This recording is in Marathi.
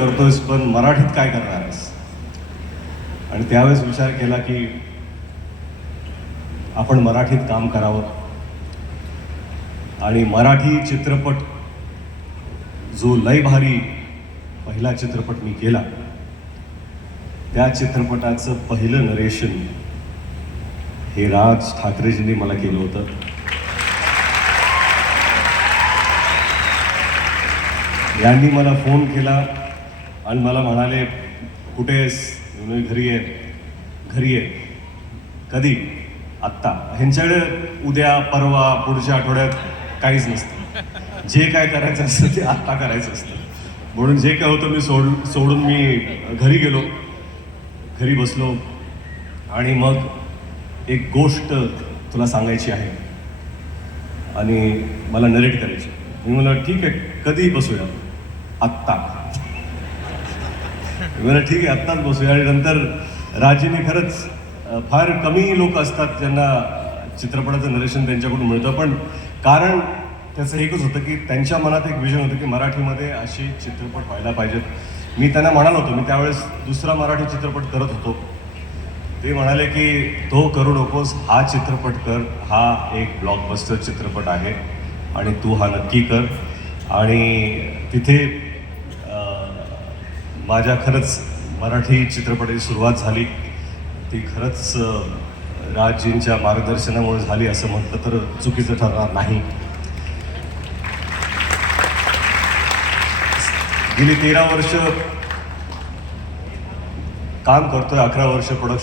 करतोयस पण मराठीत काय करणार आहेस? आणि त्यावेळेस विचार केला की आपण मराठीत काम करावं. आणि मराठी चित्रपट जो लय भारी पहिला चित्रपट मी केला त्या चित्रपटाचं पहिलं नरेशन हे राज ठाकरेजींनी मला केलं होतं. यांनी मला फोन केला. आणि मला म्हणाले कुठे आहेस? मी घरी आहे. घरी आहे. कधी? आत्ता. ह्यांच्याकडे उद्या परवा पुढच्या आठवड्यात काहीच नसतं. जे काय करायचं असतं ते आत्ता करायचं असतं. म्हणून जे काय होतं मी सोड सोडून मी घरी गेलो. घरी बसलो. आणि मग एक गोष्ट तुला सांगायची आहे. आणि मला नरेट करायची मी म्हणलं ठीक आहे कधी बसूया. आत्ता. बरं ठीक आहे. आत्ताच बसूया आणि नंतर राजीने खरंच फार कमी लोक असतात ज्यांना चित्रपटाचं नरेशन त्यांच्याकडून मिळतं. पण कारण त्याचं एकच होतं की त्यांच्या मनात एक विजन होतं की मराठीमध्ये असे चित्रपट व्हायला पाहिजेत. मी त्यांना म्हणालो होतो. मी त्यावेळेस दुसरा मराठी चित्रपट करत होतो. ते म्हणाले की तो करू नकोस. हा चित्रपट कर. हा एक ब्लॉकबस्टर चित्रपट आहे. आणि तू हा नक्की कर. आणि तिथे माझ्या खरंच मराठी चित्रपटाची सुरुवात झाली. ती खरंच राजजींच्या मार्गदर्शनामुळे झाली असं म्हटलं तर चुकीचं ठरणार नाही. गेली तेरा वर्ष काम करतोय अकरा वर्ष प्रोडक्शन